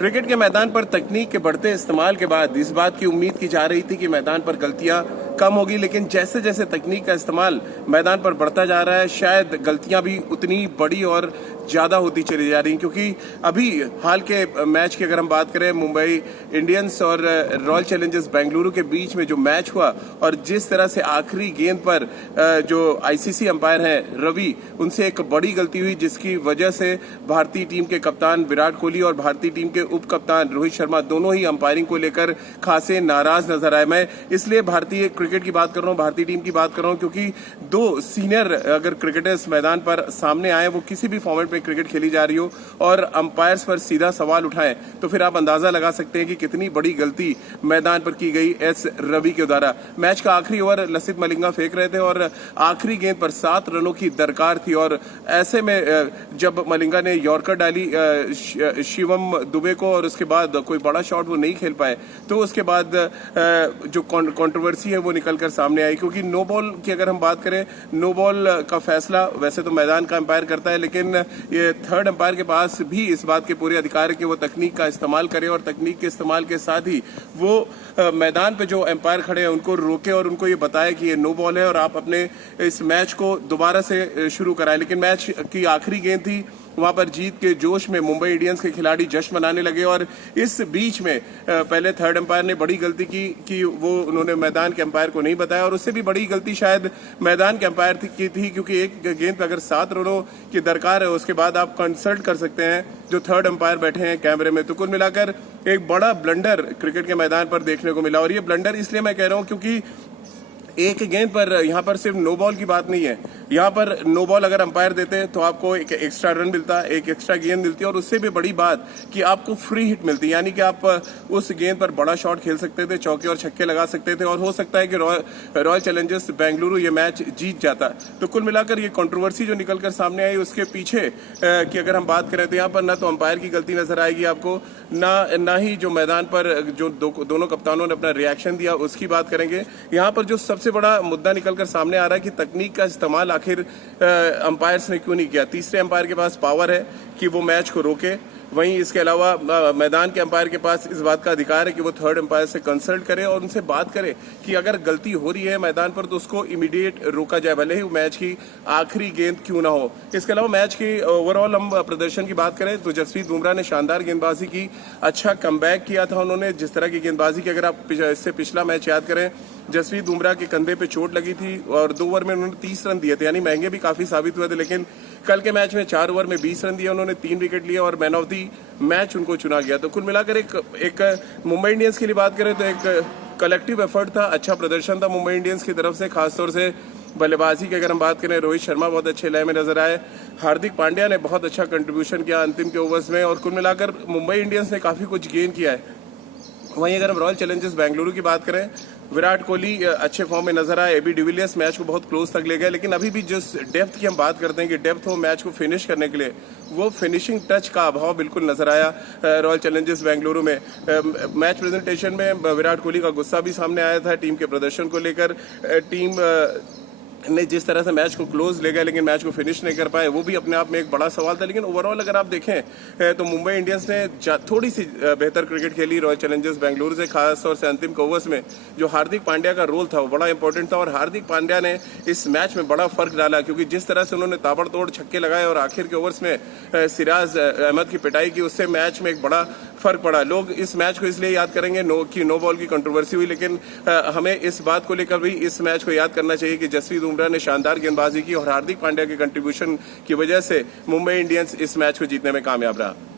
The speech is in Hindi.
क्रिकेट के मैदान पर तकनीक के बढ़ते इस्तेमाल के बाद इस बात की उम्मीद की जा रही थी कि मैदान पर गलतियां कम होगी, लेकिन जैसे जैसे तकनीक का इस्तेमाल मैदान पर बढ़ता जा रहा है शायद गलतियां भी उतनी बड़ी और ज़्यादा होती चली जा रही हैं। क्योंकि अभी हाल के मैच की अगर हम बात करें, मुंबई इंडियंस और रॉयल चैलेंजर्स बेंगलुरु के बीच में जो मैच हुआ और जिस तरह से आखिरी गेंद पर जो आईसीसी अंपायर हैं रवि, उनसे एक बड़ी गलती हुई जिसकी वजह से भारतीय टीम के कप्तान विराट कोहली और भारतीय टीम के उप कप्तान रोहित शर्मा दोनों ही अंपायरिंग को लेकर खासे नाराज नजर आए। मैं इसलिए भारतीय क्रिकेट की बात कर रहा हूं, भारतीय टीम की बात कर रहा हूं, क्योंकि दो सीनियर अगर क्रिकेटर्स मैदान पर सामने आए, वो किसी भी फॉर्मेट में क्रिकेट खेली जा रही हो और अंपायर्स पर सीधा सवाल उठाएं, तो फिर आप अंदाजा लगा सकते हैं कि कितनी बड़ी गलती मैदान पर की गई एस रवि के द्वारा। मैच का आखिरी ओवर लसित मलिंगा फेंक रहे थे और आखिरी गेंद पर 7 रनों की दरकार थी और ऐसे में जब मलिंगा ने यॉर्कर डाली शिवम दुबे को और उसके बाद कोई बड़ा शॉट वो नहीं खेल पाए, तो उसके बाद जो कंट्रोवर्सी है वो निकलकर सामने आई। क्योंकि नो बॉल की अगर हम बात करें, नो बॉल का फैसला वैसे तो मैदान का अंपायर करता है, लेकिन ये थर्ड अंपायर के पास भी इस बात के पूरे अधिकार है कि वो तकनीक का इस्तेमाल करे और तकनीक के इस्तेमाल के साथ ही वो मैदान पे जो अंपायर खड़े हैं उनको रोके और उनको ये बताए कि ये नो बॉल है और आप अपने इस मैच को दोबारा से शुरू कराएं। लेकिन मैच की आखिरी गेंद थी, वहां पर जीत के जोश में मुंबई इंडियंस के खिलाड़ी जश्न मनाने लगे और इस बीच में पहले थर्ड अंपायर ने बड़ी गलती की कि वो उन्होंने मैदान के अंपायर को नहीं बताया और उससे भी बड़ी गलती शायद मैदान के अंपायर की थी, क्योंकि एक गेंद पर अगर 7 रनों की दरकार है उसके बाद आप कंसल्ट कर सकते हैं जो थर्ड अंपायर बैठे हैं कैमरे में। तो कुल मिलाकर एक बड़ा ब्लंडर क्रिकेट के मैदान पर देखने को मिला और ये ब्लंडर इसलिए मैं कह रहा हूं क्योंकि एक गेंद पर यहाँ पर सिर्फ नो बॉल की बात नहीं है, यहाँ पर नो बॉल अगर अंपायर देते हैं तो आपको एक एक्स्ट्रा रन मिलता है, एक एक्स्ट्रा गेंद मिलती है और उससे भी बड़ी बात कि आपको फ्री हिट मिलती है, यानी कि आप उस गेंद पर बड़ा शॉट खेल सकते थे, चौके और छक्के लगा सकते थे और हो सकता है कि रॉयल चैलेंजर्स बेंगलुरु ये मैच जीत जाता। तो कुल मिलाकर ये कंट्रोवर्सी जो निकलकर सामने आई उसके पीछे की अगर हम बात करें तो यहाँ पर ना तो अंपायर की गलती नजर आएगी आपको, ना ही जो मैदान पर जो दोनों कप्तानों ने अपना रिएक्शन दिया उसकी बात करेंगे। यहाँ पर जो सबसे बड़ा मुद्दा निकलकर सामने आ रहा है कि तकनीक का इस्तेमाल आखिर अंपायर्स ने क्यों नहीं किया। तीसरे अंपायर के पास पावर है कि वो मैच को रोके, वहीं इसके अलावा मैदान के अंपायर के पास इस बात का अधिकार है कि वो थर्ड अंपायर से कंसल्ट करे और उनसे बात करे कि अगर गलती हो रही है मैदान पर तो उसको इमीडिएट रोका जाए, भले ही मैच की आखिरी गेंद क्यों ना हो। इसके अलावा मैच की ओवरऑल हम प्रदर्शन की बात करें तो जसप्रीत बुमराह ने शानदार गेंदबाजी की, अच्छा कमबैक किया था उन्होंने। जिस तरह की गेंदबाजी की अगर आप इससे पिछला मैच याद करें, जसप्रीत बुमराह के कंधे पे चोट लगी थी और 2 ओवर में उन्होंने 30 रन दिए थे, यानी महंगे भी काफी साबित हुए थे। लेकिन कल के मैच में 4 ओवर में 20 रन दिए उन्होंने, 3 विकेट लिए और मैन ऑफ दी मैच उनको चुना गया। तो कुल मिलाकर एक मुंबई इंडियंस के लिए बात करें तो एक कलेक्टिव एफर्ट था, अच्छा प्रदर्शन था मुंबई इंडियंस की तरफ से। खासतौर से बल्लेबाजी की अगर हम बात करें, रोहित शर्मा बहुत अच्छे लय में नजर आए, हार्दिक पांड्या ने बहुत अच्छा कंट्रीब्यूशन किया अंतिम के ओवर्स में और कुल मिलाकर मुंबई इंडियंस ने काफी कुछ गेन किया है। वहीं अगर हम रॉयल चैलेंजर्स बेंगलुरु की बात करें, विराट कोहली अच्छे फॉर्म में नजर आए, एबी डिविलियर्स मैच को बहुत क्लोज तक ले गए, लेकिन अभी भी जिस डेप्थ की हम बात करते हैं कि डेप्थ हो मैच को फिनिश करने के लिए, वो फिनिशिंग टच का अभाव बिल्कुल नजर आया रॉयल चैलेंजर्स बेंगलुरु में। मैच प्रेजेंटेशन में विराट कोहली का गुस्सा भी सामने आया था टीम के प्रदर्शन को लेकर। टीम ने जिस तरह से मैच को क्लोज ले गए लेकिन मैच को फिनिश नहीं कर पाए, वो भी अपने आप में एक बड़ा सवाल था। लेकिन ओवरऑल अगर आप देखें तो मुंबई इंडियंस ने थोड़ी सी बेहतर क्रिकेट खेली रॉयल चैलेंजर्स बेंगलुरु से, खासतौर से अंतिम के ओवर्स में जो हार्दिक पांड्या का रोल था वो बड़ा इंपॉर्टेंट था और हार्दिक पांड्या ने इस मैच में बड़ा फर्क डाला, क्योंकि जिस तरह से उन्होंने ताबड़तोड़ छक्के लगाए और आखिर के ओवर्स में सिराज अहमद की पिटाई की, उससे मैच में एक बड़ा फर्क पड़ा। लोग इस मैच को इसलिए याद करेंगे कि नो बॉल की कंट्रोवर्सी हुई, लेकिन हमें इस बात को लेकर भी इस मैच को याद करना चाहिए कि जसप्रीत बुमराह ने शानदार गेंदबाजी की और हार्दिक पांड्या के कंट्रीब्यूशन की वजह से मुंबई इंडियंस इस मैच को जीतने में कामयाब रहा।